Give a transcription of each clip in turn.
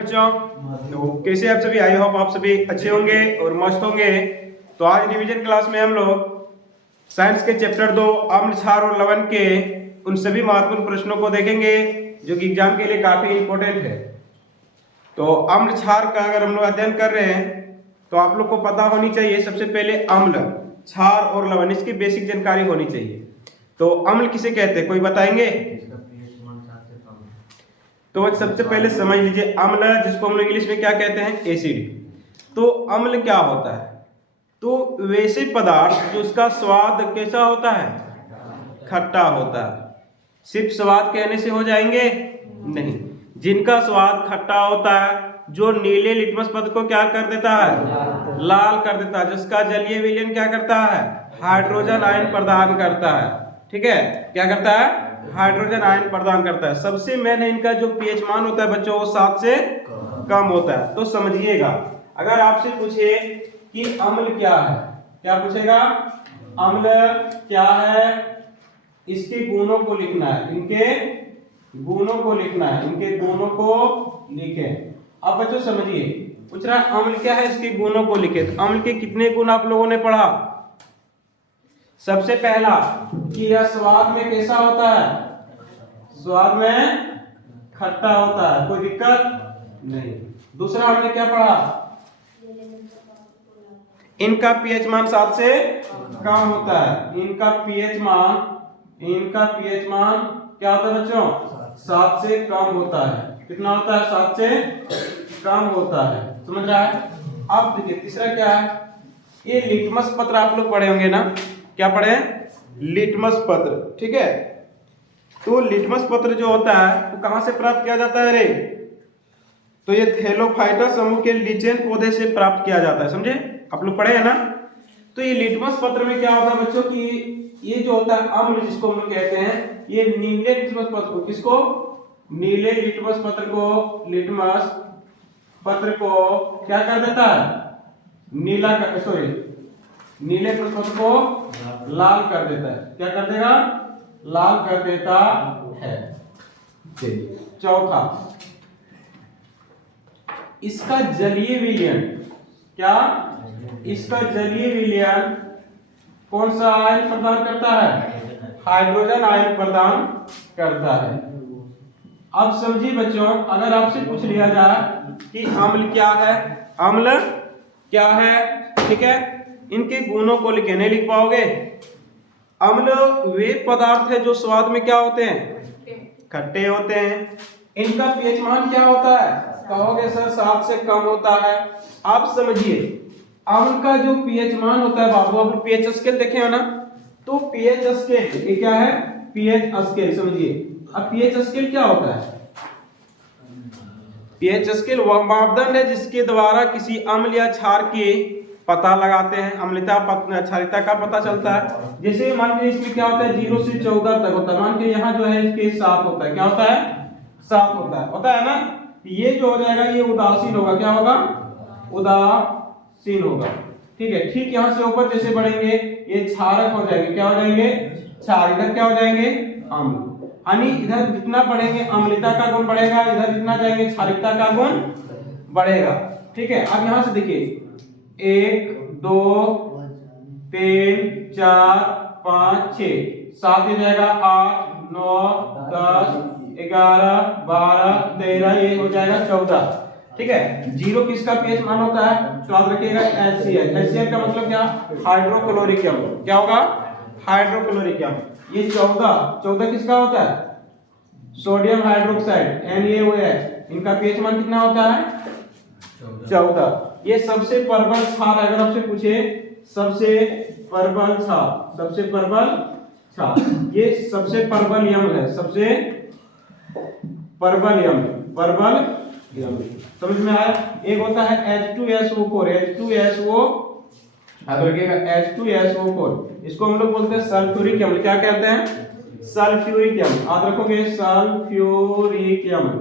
बच्चों, तो कैसे आप सभी? आई होप आप सभी अच्छे होंगे और मस्त होंगे। तो आज रिवीजन क्लास में हम लोग साइंस के चैप्टर 2 अम्ल, क्षार और लवण के उन सभी महत्वपूर्ण प्रश्नों को देखेंगे जो कि एग्जाम के लिए काफी इंपॉर्टेंट है। तो अम्ल क्षार का अगर हम लोग अध्ययन कर रहे हैं तो आप लोग को पता होनी चाहिए सबसे पहले अम्ल, क्षार और लवण, इसकी बेसिक जानकारी होनी चाहिए। तो अम्ल किसे कहते हैं, कोई बताएंगे? तो सबसे पहले समझ लीजिए अम्ल, जिसको हम लोग इंग्लिश में क्या कहते हैं, एसिड। तो अम्ल क्या होता है? तो वैसे पदार्थ जो उसका स्वाद कैसा होता है, खट्टा होता है। सिर्फ स्वाद कहने से हो जाएंगे नहीं, जिनका स्वाद खट्टा होता है, जो नीले लिटमस पत्र को क्या कर देता है, लाल कर देता है, जिसका जलीय विलयन क्या करता है, हाइड्रोजन आयन प्रदान करता है। ठीक है, क्या करता है, हाइड्रोजन आयन प्रदान करता है। सबसे मेन है इनका जो पीएच मान होता है बच्चों, वो 7 से कम होता है। तो समझिएगा, अगर आपसे पूछे कि अम्ल क्या है, क्या पूछेगा, अम्ल क्या है, इसके गुणों को लिखना है, इनके गुणों को लिखना है, इनके गुणों को लिखें। अब बच्चों समझिए, पूछ रहा है अम्ल क्या है, इसके गुणों को लिखे। तो अम्ल के कितने गुण आप लोगों ने पढ़ा? सबसे पहला कि यह स्वाद में कैसा होता है, स्वाद में खट्टा होता है, कोई दिक्कत नहीं। दूसरा हमने क्या पढ़ा, इनका पीएच मान 7 से कम होता है। इनका पीएच मान क्या होता है बच्चों, 7 से कम होता है। कितना होता है, 7 से कम होता है। समझ रहा है? अब देखिए तीसरा क्या है, ये लिटमस पत्र आप लोग पढ़े होंगे ना, क्या पढ़े, लिटमस पत्र। ठीक है, तो लिटमस पत्र जो होता है वो कहां से प्राप्त किया जाता है रे? तो ये थैलोफाइटा समूह के लीचेन पौधे से प्राप्त किया जाता है। समझे, आप लोग पढ़े हैं ना। तो ये लिटमस पत्र में क्या होता है बच्चों की, ये जो होता है अम्ल, जिसको हम लोग कहते हैं, ये नीले लिटमस पत्र को, किसको, नीले लिटमस पत्र को, लिटमस पत्र को क्या कर देता है, नीला कर, सॉरी, नीले पत्र को लाल कर देता है। क्या कर देगा, लाल कर देता है। चौथा, इसका जलीय विलयन, क्या, इसका जलीय विलयन कौन सा आयन प्रदान करता है, हाइड्रोजन आयन प्रदान करता है। अब समझिए बच्चों, अगर आपसे पूछ लिया जाए कि अम्ल क्या है, अम्ल क्या है, ठीक है, इनके गुणों को लिखे, नहीं लिख पाओगे। अम्ल वे पदार्थ है जो स्वाद में क्या होते हैं, खट्टे होते हैं। इनका पीएच मान क्या होता है, कहोगे सर 7 से कम होता है। आप समझिए, अम्ल का जो पीएच मान होता है बाबू, आप पीएच स्केल देखे हो ना, तो पीएच स्केल ये क्या है, पीएच स्केल। समझिए, अब पीएच स्केल क्या होता है, पीएच स्केल वह मापदंड है जिसके द्वारा किसी अम्ल या क्षार के पता लगाते हैं, अम्लता क्षारिता का पता चलता है। जैसे मान के इसमें क्या होता है, 0 से 14 तक होता है। मान के यहाँ जो है इसके 7 होता है, क्या होता है, 7 होता है ना। ये जो हो जाएगा ये उदासीन होगा, क्या होगा, उदासीन होगा। ठीक है, ठीक यहाँ से ऊपर जैसे बढ़ेंगे ये क्षारक हो जाएंगे, क्या हो जाएंगे, क्षार। इधर क्या हो जाएंगे, अम्ल। यानी इधर जितना बढ़ेंगे अम्लता का गुण बढ़ेगा, इधर जितना जाएंगे क्षारिकता का गुण बढ़ेगा। ठीक है, अब यहां से देखिए 1 2 3 4 5 6 7 हो जाएगा, 8 9 10 11 12 13, ये हो जाएगा 14। ठीक है, 0 किसका पीएच मान होता है, तो याद रखिएगा HCl। HCl का मतलब क्या, हाइड्रोक्लोरिक अम्ल। क्या होगा, हाइड्रोक्लोरिक अम्ल। ये 14 किसका होता है, सोडियम हाइड्रोक्साइड NaOH। इनका पीएच मान कितना होता है, 14। ये सबसे प्रबल क्षार है, अगर आपसे पूछे सबसे प्रबल क्षार, ये सबसे प्रबल अम्ल है, सबसे प्रबल अम्ल। समझ में आया? एक होता है H2SO4, H2SO4, इसको हम लोग बोलते हैं सल्फ्यूरिक अम्ल। क्या कहते हैं, सल्फ्यूरिक अम्ल। याद रखोगे, सल्फ्यूरिक अम्ल।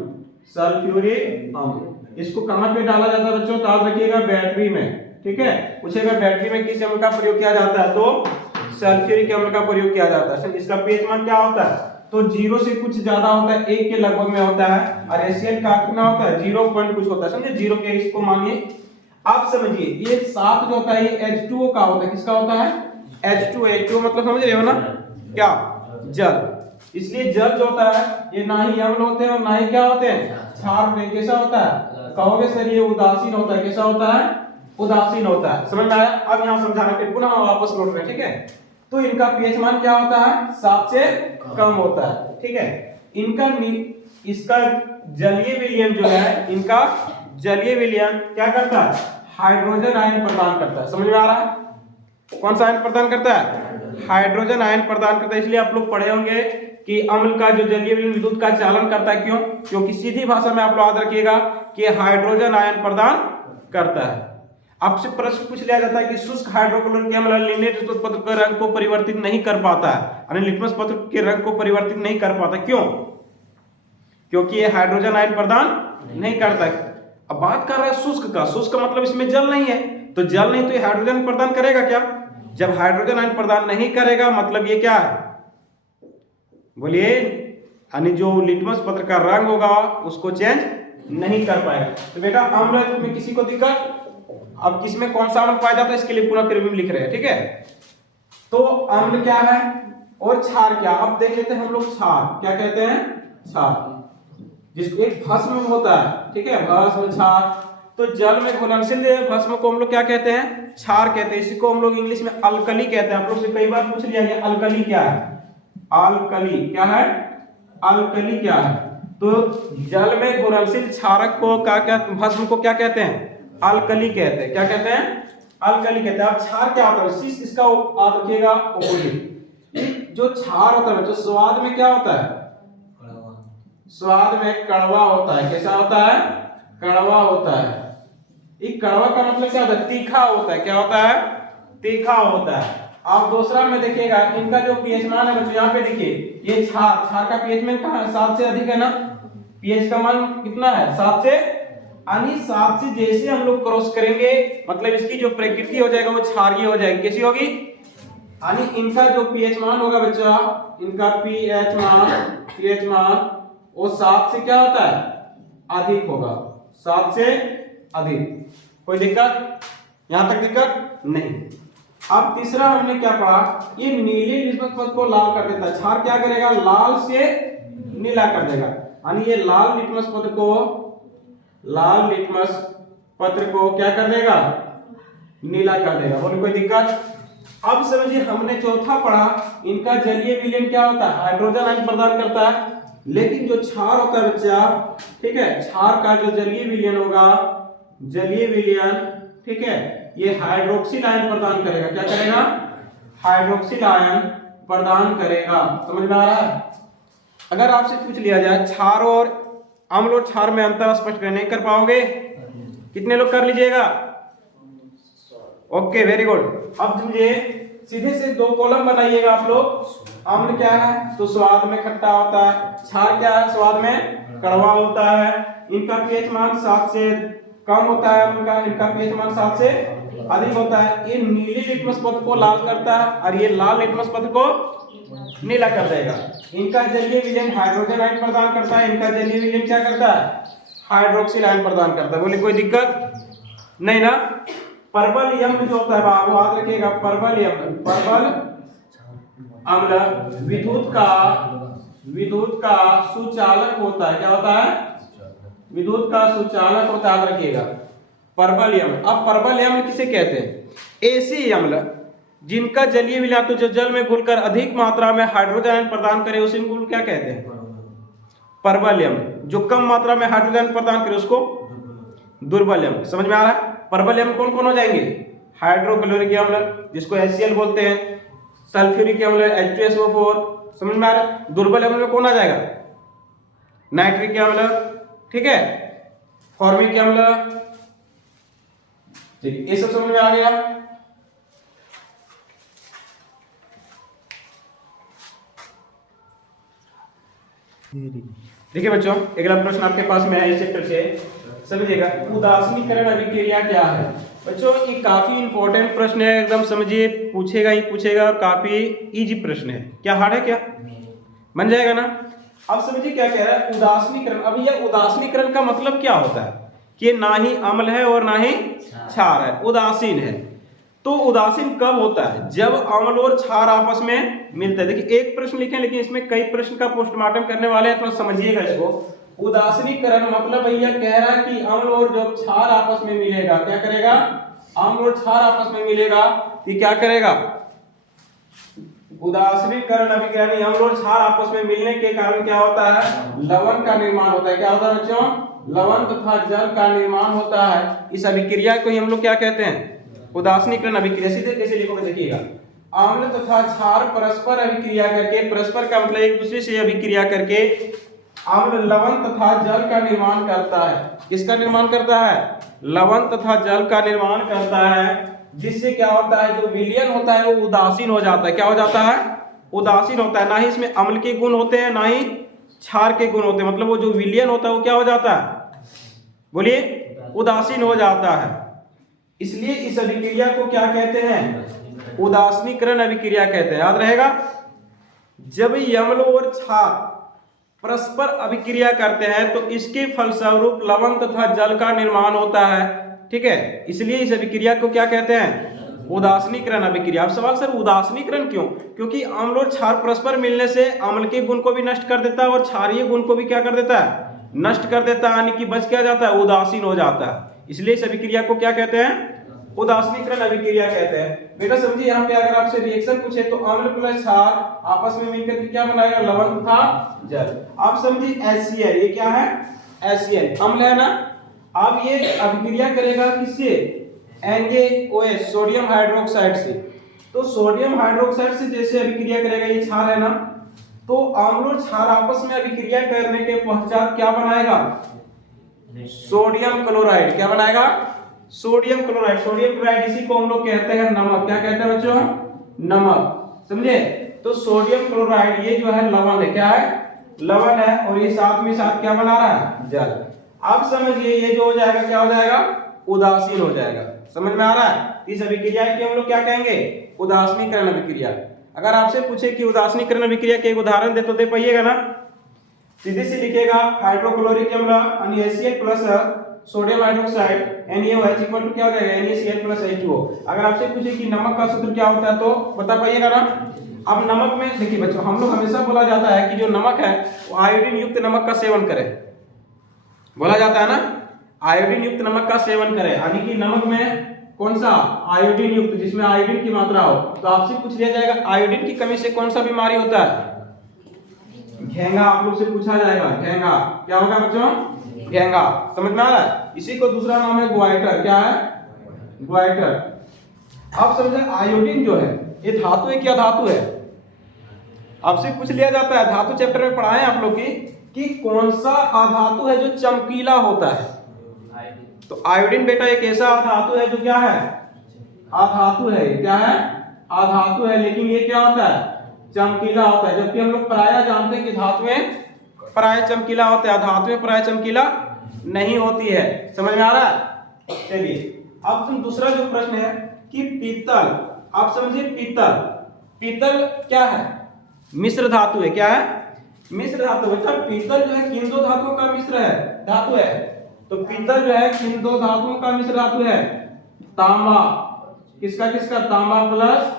इसको कहां पे डाला जाता है बच्चों, तो याद रखिएगा बैटरी में। ठीक है, पूछेगा बैटरी में किस अम्ल का प्रयोग किया जाता है, तो सल्फ्यूरिक अम्ल का प्रयोग किया जाता है। इसका पीएच मान क्या होता है, तो तो 0 से कुछ ज्यादा होता है, 1 के लगभग में होता है, और HCl का कितना होता है 0 पॉइंट कुछ होता है, समझे 0 के इसको मानिए। आप समझिए ये 7 जो होता है ये H2O का होता है, किसका होता है H2O मतलब समझ रहे हो ना क्या, जल। इसलिए जल जो होता है ये ना ही अम्ल होते हैं और ना ही क्या होते हैं क्षार होते हैं। कैसा होता है कहोगे सर ये उदासीन होता है, कैसा होता है उदासीन होता है, समझ में आया। अब यहाँ समझाना फिर पुनः वापस लौट रहे हैं, ठीक है। तो इनका पीएच मान क्या होता है 7 से कम होता है, ठीक है। इनका इसका जलीय विलयन जो है, इनका जलीय विलयन क्या करता है हाइड्रोजन आयन प्रदान करता है, समझ में आ रहा है। कौन सा आयन प्रदान करता है हाइड्रोजन आयन प्रदान करता है। इसलिए आप लोग पढ़े होंगे कि अम्ल का जो जलीय विलयन विद्युत का चालन करता है, क्यों, क्योंकि सीधी भाषा में आप लोग याद रखिएगा कि हाइड्रोजन आयन प्रदान करता है। आपसे प्रश्न पूछ लिया जाता है कि शुष्क हाइड्रोक्लोरिक अम्ल लिनटेड लिटमस पत्र के रंग को परिवर्तित नहीं कर पाता है, यानी लिटमस पत्र के रंग को परिवर्तित नहीं कर पाता, क्यों, क्योंकि ये हाइड्रोजन आयन प्रदान नहीं करता है। अब बात कर रहा है शुष्क का, शुष्क का मतलब इसमें जल नहीं है, तो जल नहीं तो ये हाइड्रोजन प्रदान करेगा क्या। जब हाइड्रोजन आयन प्रदान नहीं करेगा मतलब ये क्या है बोलिए, यानी जो लिटमस पत्र का रंग होगा उसको चेंज नहीं कर पाएगा। तो बेटा अम्ल में किसी को दिक्कत, अब किसमें कौन सा अम्ल पाया जाता है इसके लिए पूरा क्रिया लिख रहे हैं, ठीक है। तो अम्ल क्या है और क्षार क्या, अब देख लेते हैं हम लोग क्षार क्या कहते हैं, क्षार जिसको एक भस्म होता है, ठीक है, भस्म क्षार। तो जल में घुलनशील भस्म को हम लोग क्या कहते हैं क्षार कहते हैं, इसी को हम लोग इंग्लिश में अल्कली कहते हैं। आप लोग से कई बार पूछ लिया गया अल्कली क्या है, अल्कली क्या है, अल्कली क्या है। तो जल में घुलनशील क्षारक को क्या भस्म को क्या कहते हैं अल्कली कहते हैं, क्या कहते हैं अल्कली कहते हैं। अब क्षार क्या होता है, इसका याद रखिएगा ऑपोजिट। जो क्षार होता है बच्चों स्वाद में क्या होता है, स्वाद में कड़वा होता है, कैसा होता है कड़वा होता है। ये कड़वा का मतलब क्या होता है तीखा होता है, क्या होता है तीखा होता है। आप दूसरा में देखिएगा इनका जो पीएच मान है बच्चों यहाँ पे देखिए, ये क्षार का पीएच मान कहाँ है 7 से अधिक है ना, पीएच का मान कितना है 7 से, यानी 7 से जैसे हम लोग क्रॉस करेंगे मतलब इसकी जो प्रकृति हो जाएगा वो क्षारीय हो जाएगी, कैसी होगी, यानी इनका जो पीएच मान होगा बच्चा, इनका पीएच मान वो 7 से क्या होता है अधिक होगा, 7 से अधिक। कोई दिक्कत, यहां तक दिक्कत नहीं। अब तीसरा हमने क्या पढ़ा, ये नीले लिटमस पत्र को लाल कर देता है। क्षार क्या करेगा लाल से नीला कर देगा, यानी ये लाल लिटमस पत्र को क्या कर देगा नीला कर देगा। बोले कोई दिक्कत। अब समझिए हमने चौथा पढ़ा इनका जलीय विलयन क्या होता है हाइड्रोजन आयन प्रदान करता है, लेकिन जो क्षार होता है बच्चा, ठीक है, क्षार का जो जलीय विलयन होगा, जलीय विलयन, ठीक है, ये हाइड्रोक्सिल आयन प्रदान करेगा, क्या करेगा हाइड्रोक्सिल आयन प्रदान करेगा। समझ में आ रहा है। अगर आपसे पूछ लिया जाए क्षार और अम्ल और क्षार में अंतर स्पष्ट नहीं कर पाओगे, कितने लोग कर लीजिएगा, ओके वेरी गुड। अब समझिए सीधे से 2 कॉलम बनाइएगा आप लोग। अम्ल क्या है तो स्वाद में खट्टा होता है, क्षार क्या है स्वाद में कड़वा होता है। इनका पीएच मान 7 से कम होता है, इनका पीएच मान 7 से अधिक होता है। ये नीले लिटमस पत्र को लाल करता है और ये लाल लिटमस पत्र को नीला कर देगा। इनका जलीय विलयन हाइड्रोजन आयन प्रदान करता है, इनका जलीय विलयन क्या करता है हाइड्रोक्सिल आयन प्रदान करता है। बोले कोई दिक्कत नहीं ना। परबल अम्ल जो होता है बाबू याद रखिएगा, परबल अम्ल विद्युत का सुचालक होता है, क्या होता है विद्युत का सुचालक होता है, याद रखिएगा परबल अम्ल। अब परबल अम्ल किसे कहते हैं ऐसे अम्ल जिनका जलीय विलयन तो जो जल में घुलकर अधिक मात्रा में हाइड्रोजन आयन प्रदान करे उसे हम क्या कहते हैं परबल अम्ल। जो कम मात्रा में हाइड्रोजन प्रदान करे उसको दुर्बल अम्ल। समझ में आ रहा है। परबल अम्ल कौन कौन हो जाएंगे हाइड्रोक्लोरिक अम्ल जिसको HCl बोलते हैं, सल्फ्यूरिक अम्ल H2SO4। समझ में आ रहा है। दुर्बल अम्ल में कौन आ जाएगा नाइट्रिक अम्ल, ठीक है, फॉर्मिक अम्ल, ठीक, ये सब समझ में आ गया। देखिए बच्चों अगला प्रश्न आपके पास में है इस चैप्टर से, समझिएगा उदासीनीकरण अभिक्रिया क्या है। बच्चों ये काफी इंपॉर्टेंट प्रश्न है, एकदम समझिए पूछेगा ही पूछेगा और काफी इजी प्रश्न है। क्या हार्ड है क्या बन जाएगा ना। अब समझिए क्या कह रहा है, उदासीनीकरण। अब यह उदासीनीकरण का मतलब क्या होता है कि ना ही अम्ल है और ना ही क्षार है, उदासीन है। तो उदासीन कब होता है, जब अम्ल और क्षार आपस में मिलते हैं। देखिए एक प्रश्न लिखे, लेकिन इसमें कई प्रश्न का पोस्टमार्टम करने वाले हैं, तो समझिएगा इसको। उदासीनीकरण मतलब भैया कह रहा है कि अम्ल और जब क्षार आपस में मिलेगा, क्या करेगा, अम्ल और क्षार आपस में मिलेगा, ये क्या करेगा, उदासीनीकरण अभिक्रिया यानी अम्ल और क्षार आपस में मिलने के कारण क्या होता है, लवण का निर्माण होता है। क्या होता है बच्चों, लवण तथा जल का निर्माण होता है। इस अभिक्रिया को ही हम लोग क्या कहते हैं, उदासीनीकरण अभिक्रिया। सीधे कैसे लिखोगे देखिएगा, अम्ल तथा क्षार परस्पर अभिक्रिया करके, परस्पर का मतलब एक दूसरे से अभिक्रिया करके अम्ल लवण तथा जल का निर्माण करता है। किसका निर्माण करता है, लवण तथा जल का निर्माण करता है, जिससे क्या होता है, जो विलयन होता है वो उदासीन हो जाता है। क्या हो जाता है, उदासीन होता है। ना ही इसमें अम्ल के गुण होते हैं, ना ही क्षार के गुण होते हैं। मतलब वो जो विलयन होता है वो क्या हो जाता है, बोलिए, उदासीन हो जाता है। इसलिए इस अभिक्रिया को क्या कहते हैं, उदासीनीकरण अभिक्रिया कहते हैं। याद रहेगा, जब अम्ल और क्षार परस्पर अभिक्रिया करते हैं तो इसके फलस्वरूप लवण तथा जल का निर्माण होता है। ठीक है, इसलिए इस अभिक्रिया को क्या कहते हैं, उदासीनीकरण अभिक्रिया। अब सवाल, सर उदासीनीकरण क्यों, क्योंकि अम्ल और क्षार परस्पर मिलने से अम्ल के गुण को भी नष्ट कर देता है और क्षारीय गुण को भी क्या कर देता है, नष्ट कर देता है, यानी कि बच क्या जाता है, उदासीन हो जाता है। इसलिए इस अभिक्रिया को क्या कहते हैं, उदासीनीकरण अभिक्रिया कहते हैं। बेटा समझिए, यहाँ पे अगर आपसे रिएक्शन पूछे तो अम्ल प्लस क्षार आपस में मिलकर के क्या बनाएगा, लवण तथा जल। आप समझिए HCl, ये क्या है, HCl अम्ल है ना। अब ये अभिक्रिया करेगा किससे, NaOH सोडियम हाइड्रोक्साइड से। तो सोडियम हाइड्रोक्साइड से जैसे अभिक्रिया करेगा, ये क्षार है ना, तो अम्ल और क्षार आपस में अभिक्रिया करने के पश्चात क्या बनाएगा, सोडियम क्लोराइड। क्या बनाएगा, सोडियम क्लोराइड। सोडियम क्लोराइड इसी को हम लोग कहते हैं नमक। क्या कहते हैं बच्चों, नमक। समझे, तो सोडियम क्लोराइड ये जो है लवण है, क्या है, लवण है, और ये साथ में साथ क्या बना रहा है, जल। अब समझिए ये जो हो जाएगा क्या हो जाएगा, उदासीन हो जाएगा। समझ में आ रहा है, इस अभिक्रिया की हम लोग क्या कहेंगे, उदासीनीकरण अभिक्रिया। अगर आपसे पूछे कि उदासीनीकरण अभिक्रिया के एक उदाहरण दे तो दे पाइएगा ना, सीधे से लिखेगा हाइड्रोक्लोरिक अम्ल यानी HCl plus sodium hydroxide NaOH equal to क्या हो जाएगा, NaCl प्लस H2O। अगर आपसे पूछे कि नमक का सूत्र क्या होता है तो बता पाइएगा ना। अब नमक में देखिए बच्चों, हम लोग हमेशा बोला जाता है कि जो नमक है वो आयोडीन युक्त नमक का सेवन करें, बोला जाता है ना, आयोडीन युक्त नमक का सेवन करें, यानी कि नमक में कौन सा, आयोडीन युक्त, जिसमें आयोडीन की मात्रा हो। तो आपसे पूछ लिया जाएगा आयोडीन की कमी से कौन सा बीमारी होता है, घेंगा। आप लोग से पूछा जाएगा घेंगा, क्या होगा बच्चों, घेंगा। समझ में आ रहा है, इसी को दूसरा नाम है ग्वाइटर। क्या है, ग्वाइटर। आप समझे, आयोडीन जो है ये धातु है, क्या धातु है, आपसे पूछ लिया जाता है, धातु चैप्टर में पढ़ाए आप लोग की कि कौन सा अधातु है जो चमकीला होता है। तो आयोडीन बेटा एक ऐसा अधातु है जो क्या है, अधातु है। क्या है, अधातु है, लेकिन ये क्या होता है, चमकीला होता है। जबकि हम लोग प्रायः जानते हैं कि धातुएं प्रायः चमकीला होता है, धातुएं प्रायः चमकीला नहीं होती है। समझ में आ रहा है। चलिए अब तुम दूसरा जो प्रश्न है कि पीतल, आप समझिए पीतल, पीतल क्या है, मिश्र धातु है। क्या है, मिश्र धातु। बेटा पीतल जो है किन दो धातुओं का मिश्र है, धातु है। तो पीतल जो है किन दो धातुओं का मिश्र धातु है, तांबा, किसका किसका, तांबा प्लस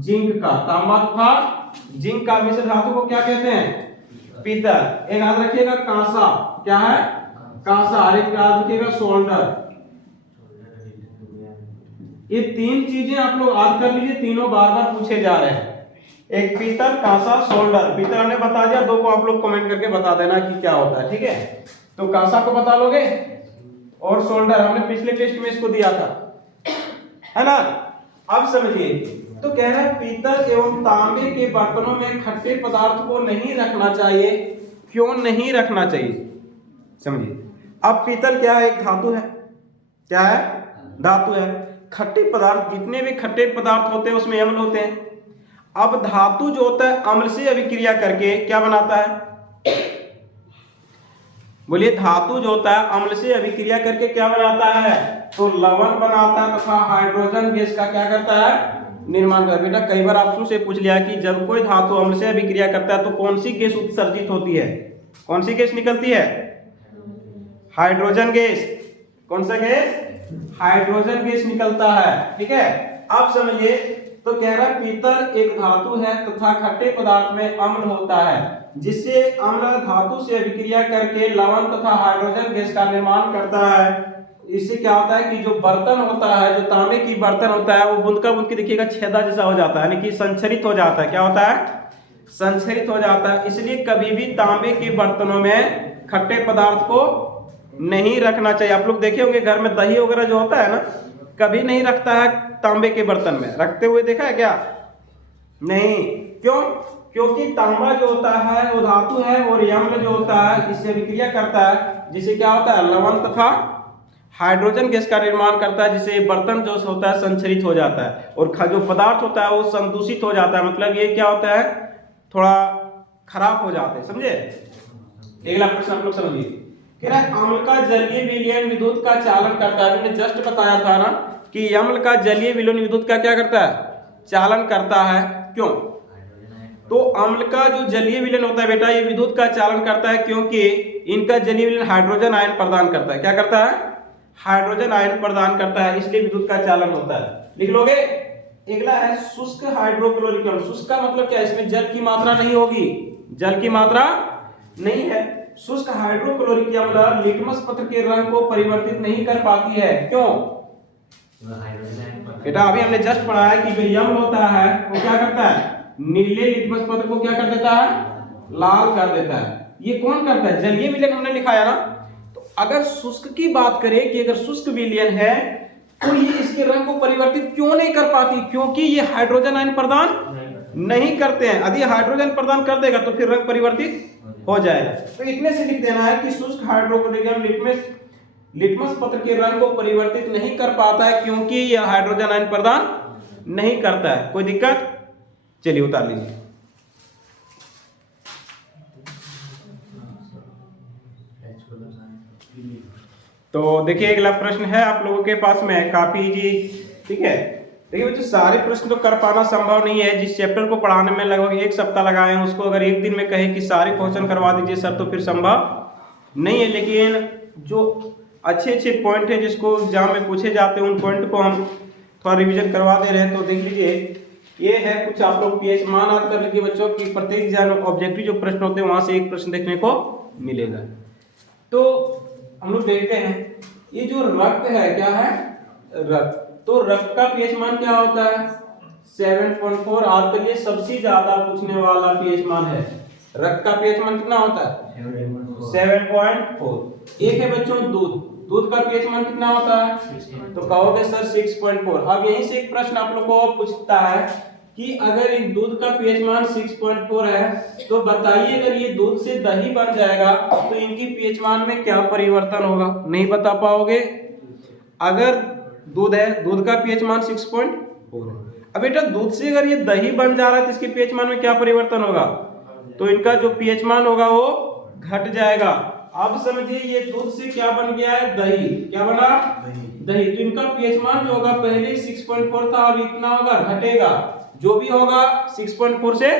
जिंक का, तांबा तथा जिंक का मिश्र धातु को क्या कहते हैं, पीतल। एक याद रखिएगा कांसा, क्या है, कांसा। और एक याद रखिएगा सोल्डर। ये तीन चीजें आप लोग याद कर लीजिए, तीनों बार बार पूछे जा रहे हैं। एक पीतल, कांसा, सोल्डर। पीतल हमने बता दिया, दो को आप लोग कमेंट करके बता देना कि क्या होता है, ठीक है। तो कांसा को बता लोगे, और सोल्डर हमने पिछले टेस्ट में इसको दिया था, है ना। अब समझिए, तो कह रहा है पीतल एवं तांबे के बर्तनों में खट्टे पदार्थ को नहीं रखना चाहिए। क्यों नहीं रखना चाहिए, समझिए। अब पीतल क्या है, एक धातु है। क्या है, धातु है। खट्टे पदार्थ, जितने भी खट्टे पदार्थ होते हैं उसमें अम्ल होते हैं। अब धातु जो होता है अम्ल से अभिक्रिया करके क्या बनाता है, बोलिए, धातु जो होता है अम्ल से अभिक्रिया करके क्या बनाता है, तो लवण बनाता है तथा हाइड्रोजन गैस का क्या करता है, निर्माण कर। बेटा कई बार ऑप्शन से पूछ लिया कि जब कोई धातु अम्ल से अभिक्रिया करता है तो कौन सी गैस उत्सर्जित होती है, कौन सी गैस निकलती है, हाइड्रोजन गैस। कौन सा गैस, हाइड्रोजन गैस निकलता है। ठीक है, आप समझिए। तो कह रहा है पीतल एक धातु है तथा खट्टे पदार्थ में अम्ल होता है, जिससे अम्ल धातु से अभिक्रिया करके लवण तथा हाइड्रोजन गैस का निर्माण करता है। इससे क्या होता है कि जो बर्तन होता है, जो तांबे की बर्तन होता है, वो बूंद का बूंद की देखिएगा छेदा जैसा हो जाता है, यानी कि संचरित हो जाता है। क्या होता है, संचरित हो जाता है। इसलिए कभी भी तांबे के बर्तनों में खट्टे पदार्थ को नहीं रखना चाहिए। आप लोग देखे होंगे घर में दही वगैरह जो होता है ना, कभी नहीं रखता है तांबे के बर्तन में, रखते हुए देखा है क्या, नहीं। क्यों, क्योंकि तांबा जो होता है वो धातु है और अम्ल जो होता है इससे अभिक्रिया करता है, जिससे क्या होता है, लवण तथा हाइड्रोजन गैस का निर्माण करता है, जिससे बर्तन जो होता है संचरित हो जाता है और जो पदार्थ होता है वो संदूषित हो जाता है। मतलब ये क्या होता है, थोड़ा खराब हो जाते हैं। समझे। अगला प्रश्न आप लोग समझिए। कह रहा है अम्ल का जलीय विलयन विद्युत का चालन करता है। मैंने जस्ट बताया था ना कि अम्ल का जलीय विलयन विद्युत का क्या करता है, चालन करता है। क्यों, तो अम्ल का जो जलीय विलयन होता है बेटा, ये विद्युत का चालन करता है क्योंकि इनका जलीय विलयन हाइड्रोजन आयन प्रदान करता है। क्या करता है, हाइड्रोजन आयन प्रदान करता है, इसलिए विद्युत का चालन होता है। लिख लोगे। अगला है शुष्क हाइड्रोक्लोरिक अम्ल। शुष्क का मतलब क्या, इसमें जल की मात्रा नहीं होगी, जल की मात्रा नहीं है। शुष्क हाइड्रोक्लोरिक अम्ल लिटमस पत्र के रंग को परिवर्तित नहीं कर पाती है। क्यों बेटा, अभी हमने जस्ट पढ़ा है कि जो अम्ल होता है वो क्या करता है, नीले लिटमस पत्र को क्या कर देता है, लाल कर देता है। ये कौन करता है, जलीय विलयन हमने लिखाया ना। तो अगर शुष्क की बात करें कि अगर शुष्क विलयन है तो ये इसके रंग को परिवर्तित क्यों नहीं कर पाती, क्योंकि ये हाइड्रोजन आयन प्रदान नहीं करते हैं। यदि हाइड्रोजन प्रदान कर देगा तो फिर रंग परिवर्तित हो जाएगा। तो इतने से लिख देना है कि शुष्क हाइड्रोक्लोरिक अम्ल लिटमस पत्र के रंग को परिवर्तित नहीं कर पाता है क्योंकि यह हाइड्रोजन आयन प्रदान नहीं करता है। कोई दिक्कत, चलिए उतार लीजिए। तो देखिए अगला प्रश्न है आप लोगों के पास में काफी जी। ठीक है, देखिए बच्चों सारे प्रश्न तो कर पाना संभव नहीं है। जिस चैप्टर को पढ़ाने में लगभग एक सप्ताह लगाए हैं उसको अगर एक दिन में कहे कि सारे क्वेश्चन करवा दीजिए सर तो फिर संभव नहीं है। लेकिन जो अच्छे अच्छे पॉइंट है जिसको एग्जाम में पूछे जाते हैं उन पॉइंट को हम थोड़ा रिवीजन करवा दे रहे हैं। तो देख लीजिए, ये है कुछ आप लोग पीएच मान याद कर लीजिए बच्चों की प्रत्येक एग्जाम ऑब्जेक्टिव जो प्रश्न होते हैं वहां से एक प्रश्न देखने को मिलेगा। तो हम लोग देखते हैं ये जो रक्त है, क्या है, रक्त। तो रक्त का पीएच मान क्या होता है, 7.4। आज के लिए सबसे ज्यादा पूछने वाला पीएच मान है। रक्त का पीएच मान कितना होता है, 7.4। एक है बच्चों दूध, दूध का पीएच मान कितना होता है, तो कहोगे सर 6.4। अब यहीं से एक प्रश्न आप लोग को पूछता है कि अगर एक दूध का पीएच मान 6.4 है तो बताइए अगर ये दूध से दही बन जाएगा तो इनकी पीएच मान में क्या परिवर्तन होगा। नहीं बता पाओगे। अगर दूध है, दूध का पीएच मान 6.4 है। अब बेटा दूध से अगर ये दही बन जा रहा है तो इसके पीएच मान में क्या परिवर्तन होगा, तो इनका जो पीएच मान होगा वो घट जाएगा। अब समझिए ये दूध से क्या बन गया है, दही। क्या बना, दही। तो इनका पीएच मान जो होगा पहले 6.4 था, अब इतना होगा, घटेगा। जो भी होगा 6.4 से।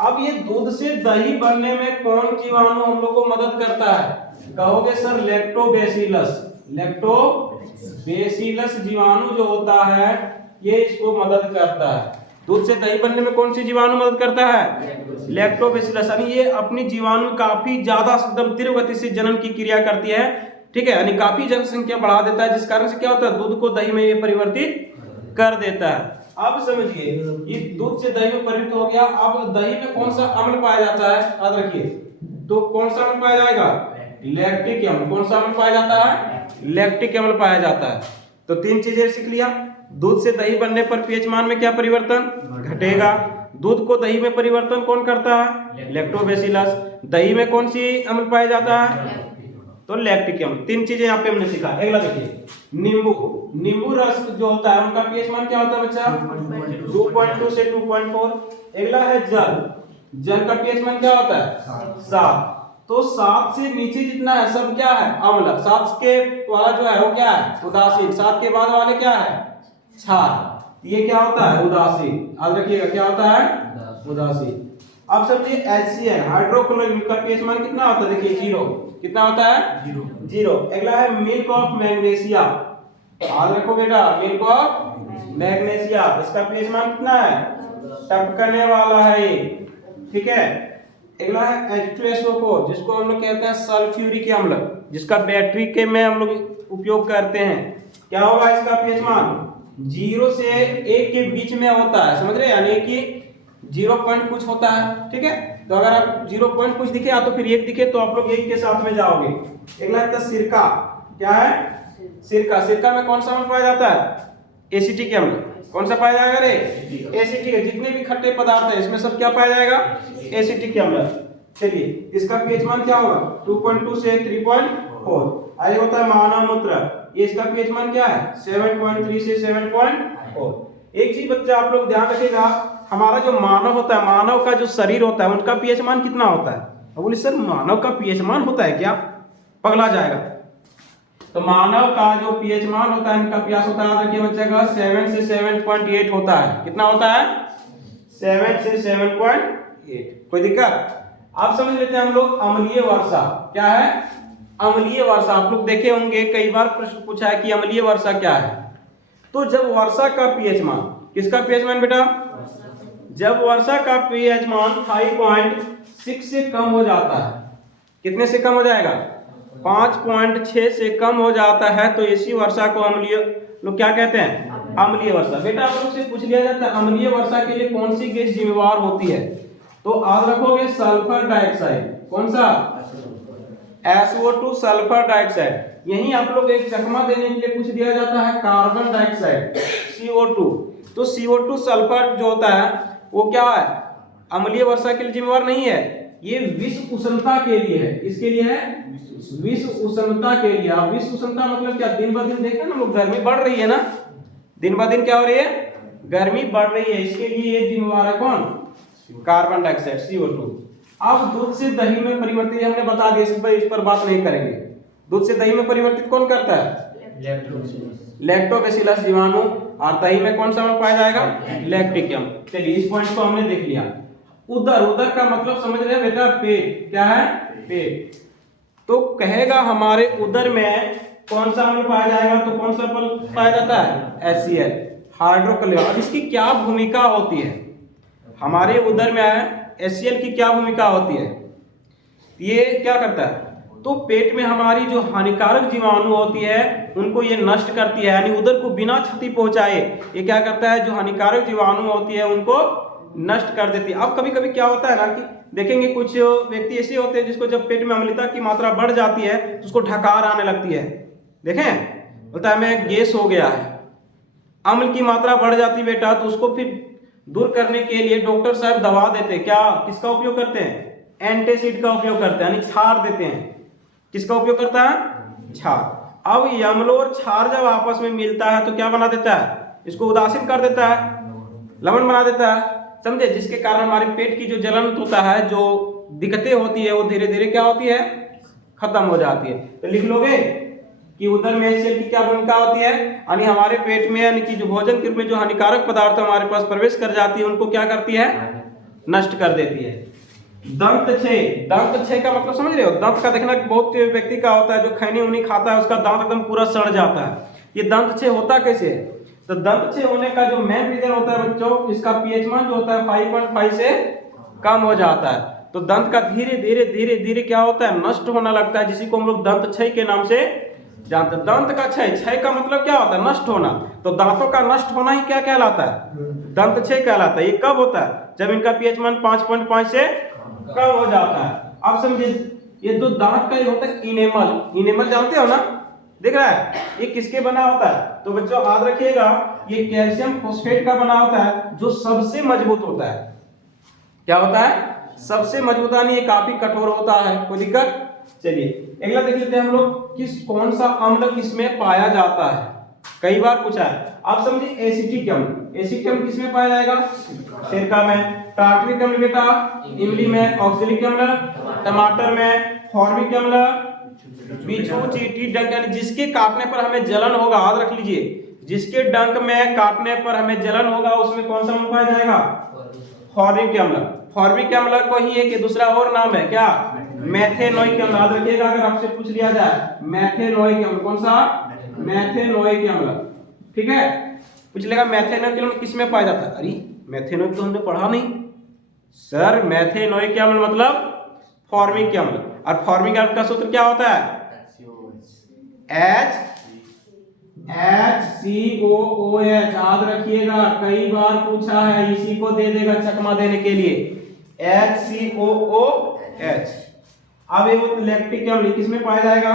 अब ये दूध से दही बनने में कौन जीवाणु हम लोग को मदद करता है, कहोगे सर लैक्टोबैसिलस। लैक्टोबैसिलस जीवाणु जो होता है ये इसको मदद करता है। दूध से दही बनने में कौन सी जीवाणु मदद करता है, लैक्टोबैसिलस। यानी ये अपनी जीवाणु काफी ज्यादा एकदम तीव्र गति से जनन की क्रिया करती है। ठीक है, यानी काफी जनसंख्या बढ़ा देता है, जिस कारण से क्या होता है दूध को दही में ये परिवर्तित कर देता है। अब समझिए ये दूध से दही में परिवर्तित हो गया। अब दही में कौन सा अम्ल पाया जाता है, याद रखिए। तो कौन सा अम्ल पाया जाएगा, लैक्टिक अम्ल। कौन सा अम्ल पाया जाता है, लैक्टिक अम्ल पाया जाता है। तो तीन चीजें सीख लिया। दूध से दही बनने पर पीएच मान में क्या परिवर्तन, घटेगा। दूध को दही में परिवर्तन कौन करता है, लैक्टोबैसिलस। दही में कौन सी अम्ल पाया जाता है, तो लैक्टिक अम्ल। तीन चीजें यहाँ पे हमने सीखा। अगला देखिए नींबू। नींबू रस जो होता है उनका पीएच मान क्या होता है बच्चा, 2.2 से 2.4। अगला है जल। जल का पीएच मान क्या होता है, 7। तो 7 से नीचे जितना है सब क्या है, अम्ल। 7 के वाला जो है वो क्या है, उदासीन। 7 के बाद वाले क्या है, क्षार। ये क्या होता है? उदासीन। याद रखिएगा क्या होता है? उदासीन। अब समझिए HCl हाइड्रोक्लोरिक का pH मान कितना होता है? देखिए 0। कितना होता है? 0। अगला है मिल्क ऑफ मैग्नीशिया। याद रखो बेटा, मिल्क ऑफ मैग्नीशिया, इसका pH मान कितना है? टपकने वाला है ये, ठीक है। अगला है H2SO4, जिसको हम लोग कहते हैं सल्फ्यूरिक अम्ल, जिसका बैटरी के में हम लोग उपयोग करते हैं। क्या होगा इसका pH मान? 0 से 1 के बीच में होता है, समझ रहे हैं? यानी कि 0 पॉइंट कुछ होता है, ठीक है। तो अगर आप 0 पॉइंट कुछ दिखे या तो फिर 1 दिखे तो आप लोग 1 के साथ में जाओगे। अगला है सिरका। क्या है? सिरका। सिरका में कौन सा अम्ल पाया जाता है? एसिटिक अम्ल। कौन सा पाया जाएगा रे? एसिटिक। जितने भी खट्टे पदार्थ है इसमें सब क्या पाया जाएगा? एसिटिक अम्ल। चलिए इसका pH मान क्या होगा? 2.2 से 3.4। आगे होता है मानव मूत्र, ये इसका pH मान क्या है? 7.3 से 7.4। एक चीज बच्चा आप लोग ध्यान रखिएगा, हमारा जो मानव होता है, मानव का जो शरीर होता है, उनका pH मान कितना होता है? अब बोले सर मानव का pH मान होता है क्या? पगला जाएगा। तो मानव का जो pH मान होता है, इनका pH होता है, याद रखिए बच्चा का 7 से 7.8 होता है। कितना होता है? 7 से 7.8। कोई दिक्कत? आप समझ लेते हैं हम लोग अम्लीय वर्षा। क्या है? अम्लीय वर्षा। आप लोग देखे होंगे कई बार प्रश्न पूछा है कि अम्लीय वर्षा क्या है। तो जब वर्षा का pH मान, किसका pH मान बेटा? जब वर्षा का pH मान 5.6 से कम हो जाता है, कितने से कम हो जाएगा? 5.6 से कम हो जाता है, तो ऐसी वर्षा को अम्लीय लोग क्या कहते हैं? अम्लीय वर्षा। बेटा आप लोग से पूछ लिया जाता है अम्लीय वर्षा के लिए कौन सी गैस जिम्मेवार होती है, तो याद रखोगे सल्फर डाइऑक्साइड। कौन सा? SO2 sulphur dioxide. यही आप लोग एक चकमा देने के लिए पूछ दिया जाता है कार्बन डाइऑक्साइड CO2। तो CO2 सल्फर जो होता है वो क्या है? अम्लीय वर्षा के लिए जिम्मेवार नहीं है, ये विश्व उष्णता के लिए है। इसके लिए है? विश्व उष्णता के लिए। अब विश्व उष्णता मतलब क्या? दिन ब दिन देखा ना लोग, गर्मी बढ़ रही है ना, दिन ब दिन क्या हो रही है? गर्मी बढ़ रही है। इसके लिए ये जिम्मेवार है कौन? Carbon dioxide CO2। अब दूध से दही में परिवर्तित, हमने बता दिया, इस पर बात नहीं करेंगे। दूध से दही में परिवर्तित कौन करता है? लैक्टोबैसिलस जीवाणु। और दही में कौन सा अम्ल पाया जाएगा? लैक्टिक अम्ल। चलिए इस पॉइंट को हमने देख लिया। उदर, उदर का मतलब समझ रहे हैं बेटा? पेट। क्या है? पेट। तो कहेगा हमारे उदर में कौन सा अम्ल पाया जाएगा, तो कौन सा अम्ल पाया जाता है? HCl hydrochloric. अब इसकी क्या भूमिका होती है? हमारे उदर में HCl की क्या भूमिका होती है? ये क्या करता है? तो पेट में हमारी जो हानिकारक जीवाणु होती है उनको ये नष्ट करती है, यानी उदर को बिना क्षति पहुंचाए ये क्या करता है? जो हानिकारक जीवाणु होती है उनको नष्ट कर देती है। अब कभी कभी क्या होता है ना कि देखेंगे कुछ व्यक्ति ऐसे होते हैं जिसको जब पेट में अम्लता की मात्रा बढ़ जाती है तो उसको ढकार आने लगती है। देखें, बोलता है हमें गैस हो गया है। अम्ल की मात्रा बढ़ जाती बेटा, तो उसको फिर दूर करने के लिए डॉक्टर साहब दवा देते हैं। क्या? किसका उपयोग करते हैं? एंटासिड का उपयोग करते हैं, यानी क्षार देते हैं। किसका उपयोग करता है? क्षार। अब अम्ल और क्षार जब आपस में मिलता है तो क्या बना देता है? इसको उदासीन कर देता है, लवण बना देता है, समझे? जिसके कारण हमारे पेट की जो जलन होता है, जो दिक्कतें होती है, वो धीरे धीरे क्या होती है? खत्म हो जाती है। तो लिख लोगे कि उदर में HCl की क्या भूमिका होती है, यानी हमारे पेट में, यानी कि जो भोजन के रूप में जो हानिकारक पदार्थ हमारे पास प्रवेश कर जाती है उनको क्या करती है? नष्ट कर देती है। दंत क्षय। दंत क्षय का मतलब समझ रहे हो? दांत का देखना बहुत व्यक्ति का होता है जो खैनी उनी खाता है, उसका दांत एकदम पूरा सड़ जाता है। ये दंत क्षय होता कैसे है? तो दंत क्षय होने का जो मेन रीजन होता है बच्चों, इसका pH मान जो होता है 5.5 से कम हो जाता है। तो दंत का धीरे धीरे धीरे धीरे क्या होता है? नष्ट होना लगता है, जिसी को हम लोग दंत क्षय के नाम से जानते हैं। दंत का क्षय, क्षय का मतलब क्या होता है? नष्ट होना। तो दांतों का नष्ट होना ही क्या कहलाता है? दंत क्षय कहलाता है। ये कब होता है? जब इनका pH मान 5.5 से कम हो जाता है। अब समझिए, ये जो दांत का ये होता है इनेमल, इनेमल जानते हो ना, दिख रहा है? ये किसके बना होता है? तो बच्चों याद रखिएगा, ये कैल्शियम फॉस्फेट का बना होता है, जो सबसे मजबूत होता है। क्या होता है? सबसे मजबूत, यानी ये काफी कठोर होता है। कोई दिक्कत? चलिए अगला देख लेते हैं हम लोग, कौन सा अम्ल किसमें पाया जाता है? कई बार पूछा है। आप समझिए एसिटिक अम्ल। एसिटिक अम्ल किसमें पाया जाएगा? सिरका में। टार्टरिक अम्ल बेटा इमली में। ऑक्सैलिक अम्ल टमाटर में। फॉर्मिक अम्ल बिच्छू, चींटी, डंक, यानी जिसके काटने पर हमें जलन होगा, याद रख लीजिए, जिसके डंक में काटने पर हमें जलन होगा उसमें कौन सा अम्ल पाया जाएगा? फॉर्मिक अम्ल। फॉर्मिक अम्ल को ही एक दूसरा और नाम है क्या? मेथेनोइक अम्ल। याद रखिएगा अगर आपसे पूछ लिया जाए मेथेनोइक अम्ल, कौन सा? मेथेनोइक अम्ल। ठीक है, पूछ लेगा मेथेनोइक अम्ल किस में पाया जाता है? अरे मेथेनोइक तो हमने पढ़ा नहीं सर। मेथेनोइक अम्ल मतलब फॉर्मिक अम्ल, और फॉर्मिक अम्ल का सूत्र क्या होता है? HCOOH। याद रखिएगा, कई बार पूछा है, इसी को दे देगा चकमा देने के लिए, HCOOH। अब ये लैक्टिक अम्ल किस में पाया जाएगा?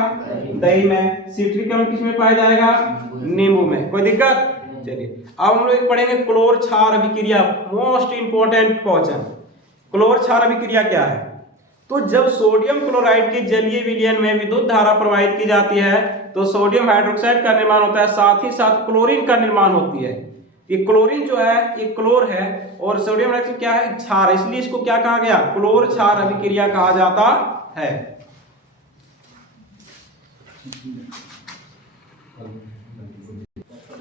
दही में। सिट्रिक अम्ल किस में पाया जाएगा? नींबू में। कोई दिक्कत? चलिए अब हम लोग पढ़ेंगे क्लोर क्षार अभिक्रिया। मोस्ट इंपोर्टेंट क्वेश्चन, क्लोर क्षार अभिक्रिया क्या है? तो जब सोडियम क्लोराइड के जलीय विलयन में विद्युत धारा प्रवाहित की जाती है तो सोडियम हाइड्रोक्साइड का निर्माण होता है, साथ ही साथ क्लोरीन का निर्माण होती है। ये क्लोरीन जो है ये क्लोर है और सोडियम हाइड्रोक्साइड क्या है? क्षार, इसलिए इसको क्या कहा गया? क्लोर क्षार अभिक्रिया कहा जाता है।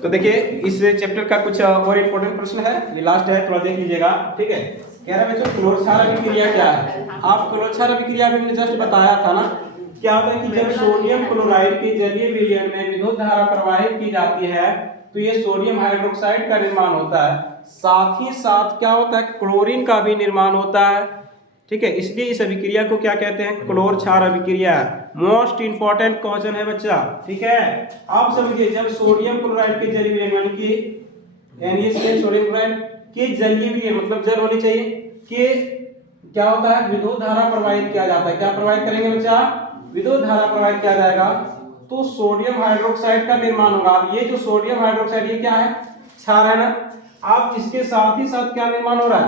तो देखिए इस चैप्टर का कुछ और इंपॉर्टेंट प्रश्न है, ये लास्ट है, थोड़ा देख लीजिएगा। ठीक है, कह रहा है बच्चों क्लोर क्षार अभिक्रिया क्या है? आप क्लोर क्षार अभिक्रिया भी हमने जस्ट बताया था ना, क्या होता है कि जब सोडियम क्लोराइड के जलीय विलयन में विद्युत धारा प्रवाहित की जाती है तो ये सोडियम हाइड्रोक्साइड का निर्माण होता है, साथ ही साथ क्या होता है? क्लोरीन का भी निर्माण होता है। ठीक है, इसलिए इस अभिक्रिया को क्या कहते हैं? क्लोर क्षार अभिक्रिया। मोस्ट इंपॉर्टेंट क्वेश्चन है बच्चा। ठीक है, आप समझिए जब सोडियम क्लोराइड के जलीय विलयन यानी कि NaCl सोडियम क्लोराइड के जलीय विलयन मतलब जल होनी चाहिए कि क्या होता है? विद्युत धारा प्रवाहित किया जाता है। क्या प्रवाहित करेंगे बच्चा? विद्युत धारा प्रवाहित किया जाएगा तो सोडियम हाइड्रोक्साइड का निर्माण होगा। ये जो सोडियम हाइड्रोक्साइड ये क्या है? क्षार है ना। अब इसके साथ ही साथ क्या निर्माण हो रहा है?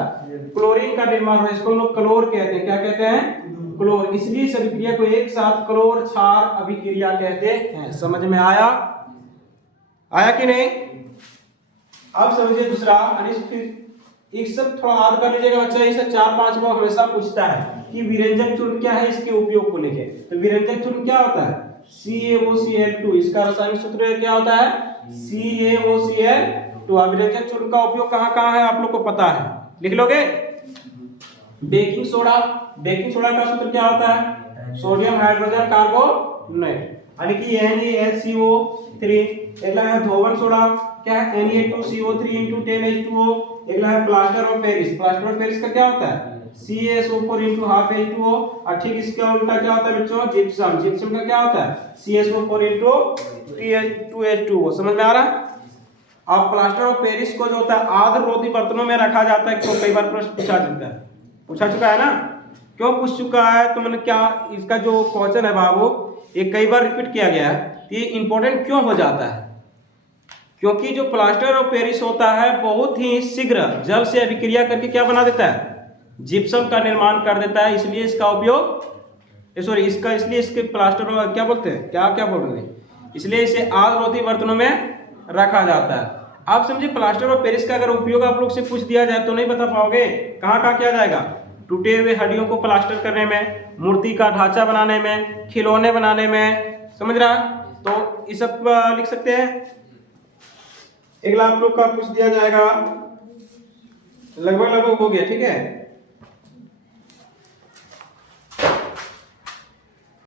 क्लोरीन का निर्माण हो रहा है। इसको हम लोग क्लोर कहते हैं। क्या कहते हैं? क्लोर। इसलिए इस अभिक्रिया को एक साथ क्लोर क्षार अभिक्रिया कहते हैं। समझ में आया? आया कि नहीं? अब समझिए दूसरा, एक सब थोड़ा याद कर लीजिएगा बच्चा, इसे 4-5 बार हमेशा पूछता है कि विरंजक चूर्ण क्या है, इसके उपयोग को लेके। तो विरंजक चूर्ण क्या होता है? CaOCl2। इसका रासायनिक सूत्र क्या होता है? CaOCl2। विरंजक चूर्ण का उपयोग कहाँ कहाँ है आप लोग को पता है, लिख लोगे? बेकिंग सोडा, बेकिंग सोडा का सूत्र क्या होता है? सोडियम हाइड्रोजन कार्बोनेट यानी कि NaHCO3। अगला है धोवन सोडा, क्या है? Na2CO3 10H2O। अगला है plaster of Paris. Plaster of Paris का क्या होता है? CaSO4 ½ H2O। और ठीक इसका उल्टा क्या होता है बच्चों? जिप्सम। जिप्सम का क्या होता है? CaSO4 2H2O। समझ में आ रहा है? अब प्लास्टर ऑफ पेरिस को जो होता है आर्द्र रोधी बर्तनों में रखा जाता है। तो कई बार प्रश्न पूछा चुका है ना। क्यों पूछ चुका है? तो मैंने क्या इसका जो क्वेश्चन है बाबू ये कई बार रिपीट किया गया है। ये इंपॉर्टेंट क्यों हो जाता है? क्योंकि जो प्लास्टर ऑफ पेरिस होता है बहुत ही शीघ्र जल से अभिक्रिया करके क्या बना देता है? जिप्सम का निर्माण कर देता है। इसलिए इसका उपयोग इसलिए इसके प्लास्टर क्या बोलते हैं? क्या बोल रहे हैं? इसलिए इसे आर्द्र बर्तनों में रखा जाता है। आप समझिए प्लास्टर ऑफ पेरिस का अगर उपयोग आप लोग से पूछ दिया जाए तो नहीं बता पाओगे। कहाँ कहाँ किया जाएगा? टूटे हुए हड्डियों को प्लास्टर करने में, मूर्ति का ढांचा बनाने में, खिलौने बनाने में। समझ रहा? तो ये सब लिख सकते हैं। अगला आप लोग का पूछ दिया जाएगा, लगभग हो गया। ठीक है।